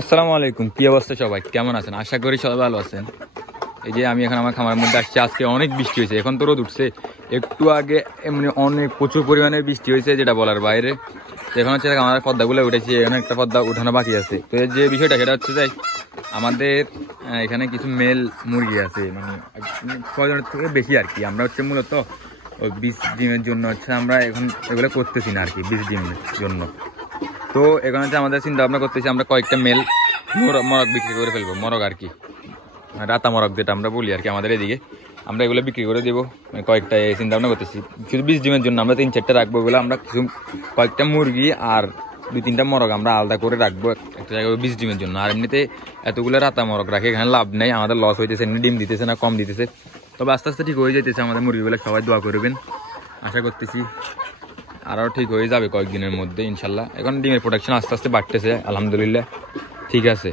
আসসালামু আলাইকুম, কি অবস্থা সবাই, কেমন আছেন? আশা করি সবাই ভালো আছেন। এই যে আমি এখন আমার খামারের মধ্যে আসছি। আজকে অনেক বৃষ্টি হয়েছে, এখন তো রোদ উঠছে। একটু আগে এমনি অনেক প্রচুর পরিমাণে বৃষ্টি হয়েছে, যেটা বলার বাইরে। এখন হচ্ছে আমার পদ্মাগুলো উঠেছি, এখানে একটা পদ্মা উঠানো বাকি আছে। তো এর যে বিষয়টা সেটা হচ্ছে যে আমাদের এখানে কিছু মেল মুরগি আছে, মানে প্রয়োজনের থেকে বেশি আর কি। আমরা হচ্ছে মূলত ওই বীজ ডিমের জন্য হচ্ছে আমরা এখন এগুলো করতেছি না আর কি, বীজ ডিমের জন্য। তো এখানে হচ্ছে আমাদের চিন্তা ভাবনা করতেছি আমরা কয়েকটা মেল মরক বিক্রি করে ফেলবো, মরক আর কি, রাতা মরক যেটা আমরা বলি আর কি আমাদের এদিকে। আমরা এগুলো বিক্রি করে দেবো কয়েকটা, চিন্তা ভাবনা করতেছি। শুধু বীজ ডিমের জন্য আমরা 3-4টা রাখবো এগুলো। আমরা কিছু কয়েকটা মুরগি আর 2-3টা মরক আমরা আলাদা করে রাখবো একটা জায়গায় বীজ ডিমের জন্য। আর এমনিতে এতগুলো রাতা মরক রাখে এখানে লাভ নেই, আমাদের লস হইতেছে, এমনি ডিম দিতেছে না, কম দিতেছে। তবে আস্তে আস্তে ঠিক হয়ে যাইতেছে আমাদের মুরগিগুলো, সবাই দোয়া করবেন, আশা করতেছি আরও ঠিক হয়ে যাবে কয়েকদিনের মধ্যে ইনশাল্লাহ। এখন ডিমের প্রোডাকশন আস্তে আস্তে বাড়তেছে, আলহামদুলিল্লাহ, ঠিক আছে।